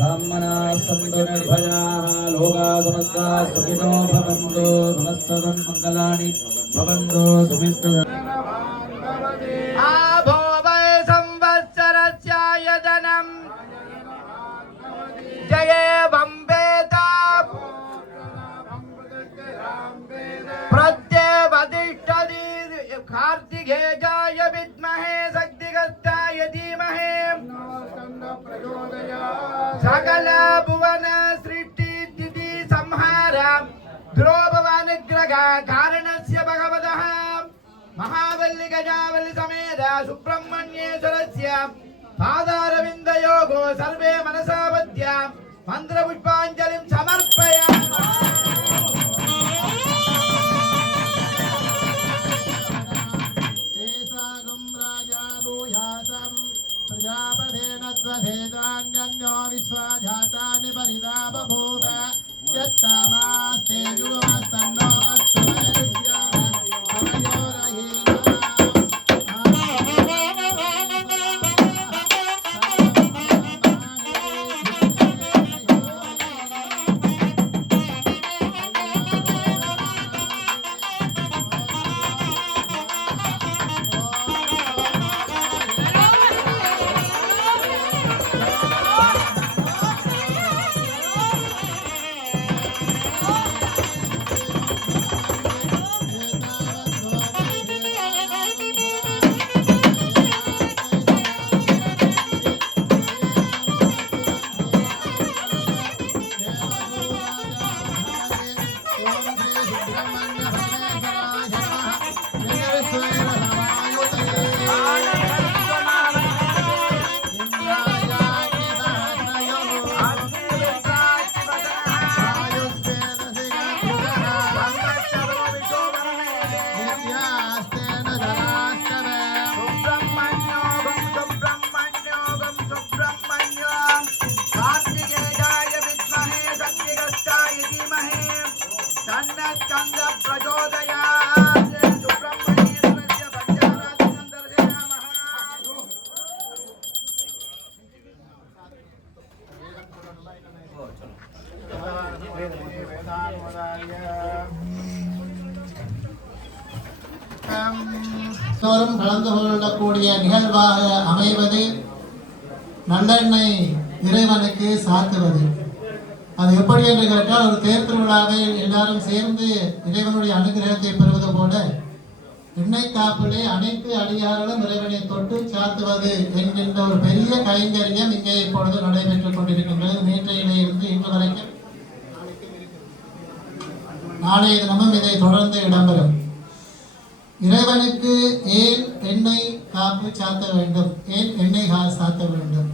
ब्राह्मणाः सन्तु निर्भयाः लोकाः समस्ताः सुखिनो भवन्तु समस्तसन् मङ्गलानि भवन्तु सुमिस्तः जये वंबेता प्रत्यवतिष्ठति कार्तिकेयाय विद्महे शक्तिगस्ताय धीमहि सकल भुवन सृष्टि तिथि संहार द्रोभवानुग्रह कारणस्य भगवतः महाबलि गजावलि समेत सुब्रह्मण्येश्वरस्य पादारविन्दयोगो सर्वे मनसावद्य मन्त्रपुष्पाञ्जलिं समर्पयामः। एसागं राजा भूयासं प्रजापतेन त्वधेदान्यन्यो विश्वाजातानि परिदा बभूव यत्कामास्ते युगमस्तन्नो अस्तु वैरुष्याः தோறும் கலந்து கொள்ளக்கூடிய நிகழ்வாக அமைவது நல்லெண்ணெய் இறைவனுக்கு சாத்துவது. அது எப்படி என்று கேட்டால், ஒரு தேர் திருவிழாவில் எல்லாரும் சேர்ந்து இறைவனுடைய அனுகிரகத்தை பெறுவது போல எண்ணெய் காப்பிலே அனைத்து அடியார்களும் இறைவனை தொட்டு சாத்துவது என்கின்ற ஒரு பெரிய கைங்கரியம் இங்கே இப்பொழுது நடைபெற்றுக் கொண்டிருக்கின்றது. நேற்றையிலே இருந்து இன்று வரைக்கும், நாளைய தினமும் இதை தொடர்ந்து இடம்பெறும். இறைவனுக்கு ஏன் எண்ணெய் காப்பு சாத்த வேண்டும், ஏன் எண்ணெய் சாத்த வேண்டும்?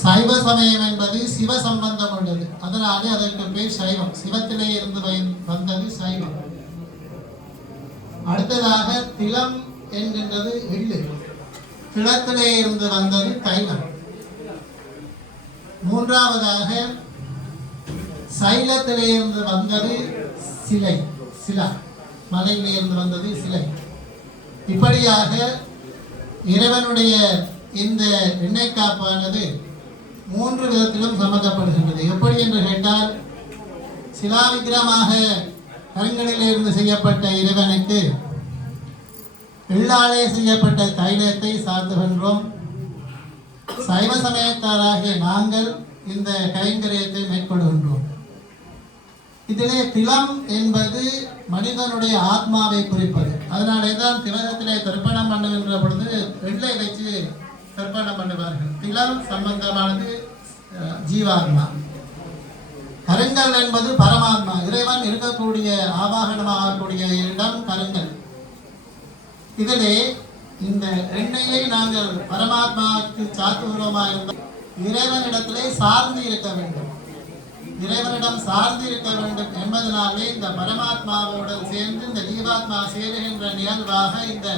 சைவ சமயம் என்பது சிவ சம்பந்தம் உள்ளது, அதனாலே அதற்கு பேர் சைவம். சிவத்திலே இருந்து வந்தது சைவம். அடுத்ததாக திலம் என்கின்றது எள்ளு, திலத்திலே இருந்து வந்தது தைலம். மூன்றாவதாக சைலத்திலே இருந்து வந்தது சிலை, சிலா, மலையிலே இருந்து வந்தது சிலை. இப்படியாக இறைவனுடைய இந்த எண்ணெய் காப்பானது மூன்று விதத்திலும் சம்பந்தப்படுகின்றது. எப்படி என்று கேட்டால், சிலா விக்கிரமாக கருங்கலிலே இருந்து செய்யப்பட்ட இறைவனுக்கு எள்ளாலே செய்யப்பட்ட தைலத்தை சாத்துகின்றோம். சைவ சமயத்தாராகிய நாங்கள் இந்த கைங்கரியத்தை மேற்கொள்கின்றோம். இதிலே திலம் என்பது மனிதனுடைய ஆத்மாவை குறிப்பது. அதனாலே தான் திலகத்திலே தர்ப்பணம் பண்ணுகின்ற பொழுது எள்ளை வச்சு தர்ப்பணம் பண்ணுவார்கள். திலம் சம்பந்தமானது ஜீவாத்மா. கருங்கல் என்பது பரமாத்மா, இறைவன் இருக்கக்கூடிய ஆவாகனமாகக்கூடிய இடம் கருங்கல். இதிலே இந்த எண்ணெயை நாங்கள் பரமாத்மாவுக்கு சாத்துகிறோமா இருந்தால் இறைவனிடத்திலே சார்ந்து இருக்க வேண்டும். இறைவனிடம் சார்ந்து இருக்க வேண்டும் என்பதனாலே இந்த பரமாத்மாவுடன் சேர்ந்து இந்த ஜீவாத்மா சேருகின்ற நிகழ்வாக இந்த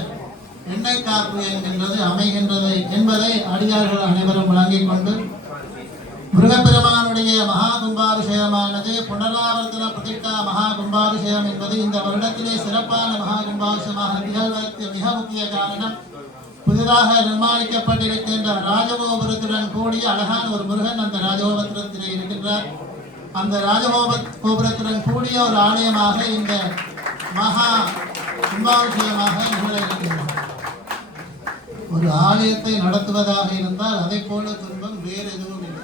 எண்ணெய் காப்பு என்கின்றது அமைகின்றது என்பதை அடியார்கள் அனைவரும் வழங்கிக் கொண்டு முருகப்பெருமானுடைய நம்முடைய மகா கும்பாபிஷேகமானது புனராவர்த்தன பிரதிஷ்டா மகா கும்பாபிஷேகம் என்பது இந்த வருடத்திலே சிறப்பான மகா கும்பாபிஷேகமாக நிகழ்வதற்கு மிக முக்கிய காரணம் புதிதாக நிர்மாணிக்கப்பட்டிருக்கின்ற ராஜகோபுரத்துடன் கூடிய அழகான ஒரு முருகன் அந்த ராஜகோபுரத்திலே இருக்கின்றார். அந்த ராஜகோபுரத்துடன் கூடிய ஒரு ஆலயமாக இந்த மகா கும்பாபிஷேகமாக நிகழ இருக்கின்றார். ஒரு ஆலயத்தை நடத்துவதாக இருந்தால் அதை போல துன்பம் வேறு எதுவும் இல்லை.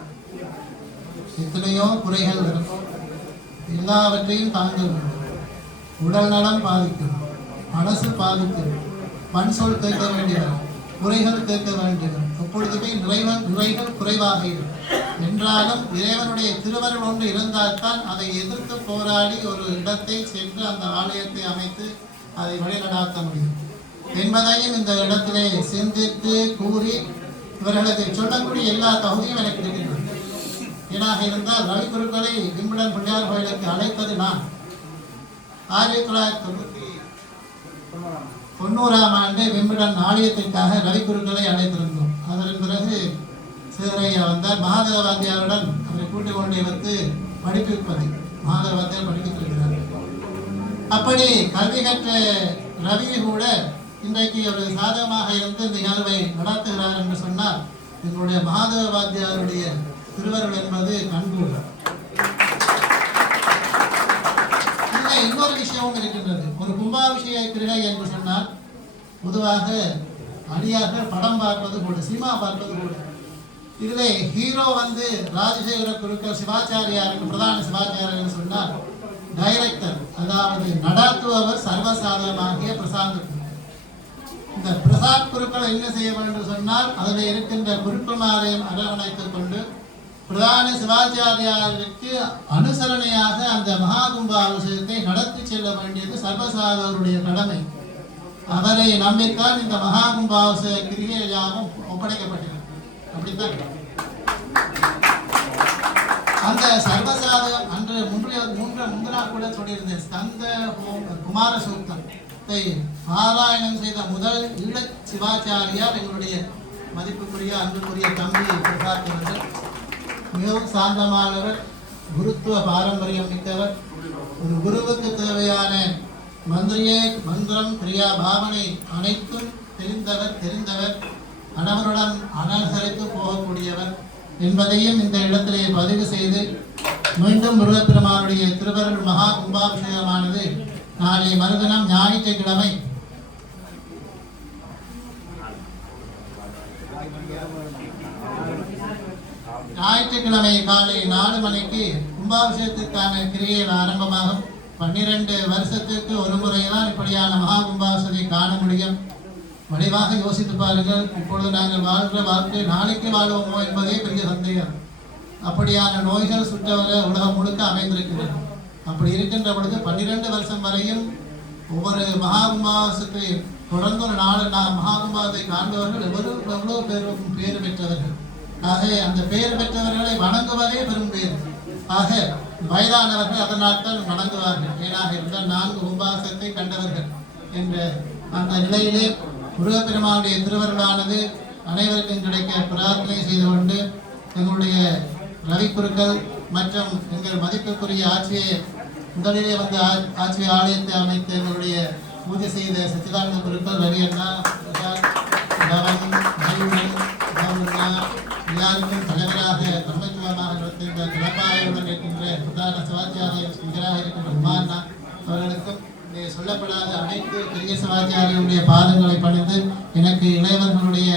எத்தனையோ குறைகள் இருக்கும், எல்லாவற்றையும் தாங்க வேண்டும். உடல் நலம் பாதிக்கும், மனசு பாதிக்கும், மண் சொல் கேட்க வேண்டியவர், குறைகள் கேட்க வேண்டியவர், எப்பொழுதுமே நிறைகள் குறைவாக இருக்கும். என்றாலும் இறைவனுடைய திருவருள் ஒன்று இருந்தால்தான் அதை எதிர்த்து போராடி ஒரு இடத்தை சென்று அந்த ஆலயத்தை அமைத்து அதை வழிநடாத்த முடியும் என்பதையும் இந்த இடத்திலே சிந்தித்து கூறி இவர்களுக்கு சொல்லக்கூடிய எல்லா தகுதியும் எனக்கு இருக்கின்றது. ஏனாக இருந்தால் ரவி குருக்களை விம்புடன் பிள்ளையார் கோயிலுக்கு அழைத்தது நான் 1990ஆம் ஆண்டு விம்புடன் ஆலயத்திற்காக ரவி குருக்களை அழைத்திருந்தோம். அதன் பிறகு சிதறையா வந்தார். மகாதேவ வாத்தியாருடன் அவரை கூட்டிக் கொண்டே வந்து படிப்பிப்பதை மகாதேவ வாத்தியார் படிப்பித்திருக்கிறார். அப்படி கல்வி கற்ற ரவி கூட இன்றைக்கு ஒரு சாதகமாக இருந்து இந்த நிகழ்வை நடத்துகிறார் என்று சொன்னால் எங்களுடைய மகாதேவ வாத்தியாருடைய திருவருள் என்பது கண்கூட. இன்னொரு விஷயமும் இருக்கின்றது. ஒரு கும்பாபிஷேக கிருகை என்று சொன்னால் பொதுவாக அடியார்கள் படம் பார்ப்பது கூட, சினிமா பார்ப்பது கூட. இதிலே ஹீரோ வந்து ராஜசேகர குருக்கள் சிவாச்சாரியாருக்கு பிரதான சிவாச்சாரியர் சொன்னால் டைரக்டர், அதாவது நடாத்துபவர் சர்வசாதகமாகிய பிரசாந்த். இந்த பிரசாத் குருக்கள் என்ன செய்ய வேண்டும் சொன்னால் அதில் இருக்கின்ற குருக்குமாரையும் அரவணைத்துக் கொண்டு பிரதான சிவாச்சாரியாருக்கு அனுசரணையாக அந்த மகா கும்பாபிஷேகத்தை நடத்தி செல்ல வேண்டியது சர்வசாதகருடைய கடமை. அவரை நம்பித்தான் இந்த மகா கும்பாபிஷேக கிரியையாகவும் ஒப்படைக்கப்பட்டது. அப்படித்தான் அந்த சர்வசாதகம் அன்று முந்திரா கூட சொல்லியிருந்தேன். ஸ்கந்த குமார சூக்தத்தை பாராயணம் செய்த முதல் ஈழ சிவாச்சாரியார் எங்களுடைய மதிப்புக்குரிய அன்புக்குரிய தம்பி பிரசாத். மிகவும் சாந்தமானவர், குருத்துவ பாரம்பரியம் மிக்கவர். ஒரு குருவுக்கு தேவையான மந்திரம் கிரியா பாவனை அனைத்தும் தெரிந்தவர், கணவருடன் அனுசரித்து போகக்கூடியவர் என்பதையும் இந்த இடத்திலே பதிவு செய்து மீண்டும் முருகப்பெருமானுடைய திருவருள் மகா கும்பாபிஷேகமானது நாளை மறுதினம் ஞாயிற்றுக்கிழமை காலை 4 மணிக்கு கும்பாபிஷேகத்திற்கான கிரியைகள் ஆரம்பமாகும். 12 வருஷத்துக்கு ஒரு முறைதான் இப்படியான மகா கும்பாபிஷேகத்தை காண முடியும். வடிவாக யோசித்து பாருங்கள். இப்பொழுது நாங்கள் வாழ்கிற வாழ்க்கை நாளைக்கு வாழ்வோமோ என்பதே பெரிய சந்தேகம். அப்படியான நோய்கள் சுற்றவர உலகம் முழுக்க அமைந்திருக்கின்றன. அப்படி இருக்கின்ற பொழுது 12 வருஷம் வரையும் ஒவ்வொரு மகா கும்பாபிஷேகத்தை தொடர்ந்து ஒரு 4 மகா கும்பாபிஷேகத்தை காண்பவர்கள் எவ்வளவு பேர் பெற்றவர்கள். ஆக அந்த பெயர் பெற்றவர்களை வணங்குவதே பெரும் பேர். ஆக வயதானவர்கள் அதனால் தான் வணங்குவார்கள். ஏனாக இருந்தால் 4 கும்பாபிஷேகத்தை கண்டவர்கள் என்ற அந்த நிலையிலே முருகப்பெருமானுடைய திருவருளானது அனைவருக்கும் கிடைக்க பிரார்த்தனை செய்து கொண்டு எங்களுடைய ரவி குருக்கள் மற்றும் எங்கள் மதிப்புக்குரிய ஆட்சியை முதலிலே வந்து ஆட்சி ஆலயத்தை அமைத்து எங்களுடைய பூஜை செய்த சச்சிதானந்த குருக்கள் ரவி அண்ணா, எல்லாருக்கும் தலைவராக பிரம்மத்துவமாக நடத்துகின்ற கிளப்பாயுடன் இருக்கின்ற பிரதான சிவாச்சாரியராக இருக்கின்ற உமாண்ணா அவர்களுக்கும் சொல்லப்படாத அனைத்து பெரிய சிவாச்சாரியருடைய பாதங்களை பணிந்து எனக்கு இளையவர்களுடைய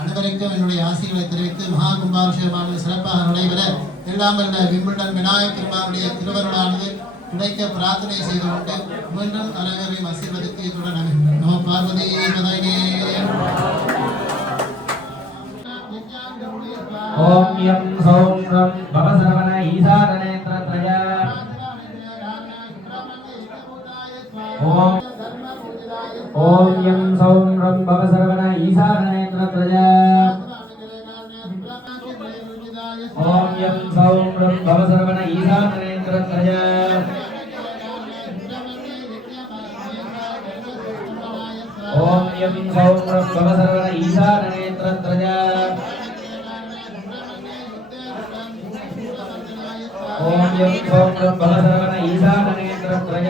அனைவருக்கும் என்னுடைய ஆசைகளை தெரிவித்து மகா கும்பாபிஷேகமானது சிறப்பாக நடைபெற எல்லாம் வல்ல விம்புடன் விநாயகப் பெருமானுடைய திருவருளானது கிடைக்க பிரார்த்தனை செய்து கொண்டு மீண்டும் அனைவரையும் ஆசீர்வதித்து இத்துடன் நம பார்வதி பதையே. ஓம் யம் சௌம் ரம் பவசரவண ஈசானநேத்ரத்ரய ஓம் யம் சௌம் ரம் பவசரவண ஈசானநேத்ரத்ரய ஓம் யம் சௌம் ரம் பவசரவண ஈசானநேத்ரத்ரய ஓம் யம் சௌம் ரம் பவசரவண ஈசானநேத்ரத்ரய ఓం యం సౌం బ్రహ్మ సరవణ ఈశాననేత్రత్రయ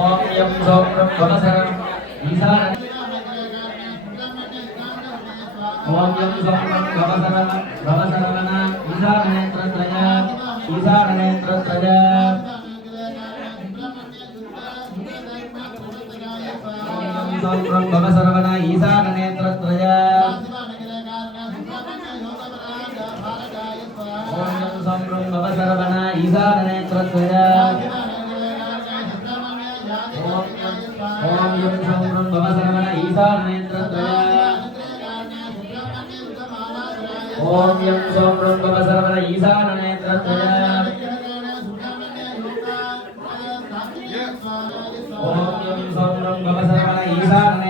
ఓం యం సౌం బ్రహ్మ సరవణ ఈశాన ఓం యం సౌం బ్రహ్మ సరవణ ఈశాననేత్రత్రయ ఈశాననేత్రత్రయ బ్రహ్మ సరవణ ఈశాననేత్రత్రయ ఓం బ్రహ్మ సరవణ ఈశాననేత్రత్రయ ఓం బ్రహ్మ సరవణ ఈశాననేత్రత్రయ ఓం బ్రహ్మ సరవణ ఈశాననేత్రత్రయ ఓం బ్రహ్మ సరవణ ఈశాననేత్రత్రయ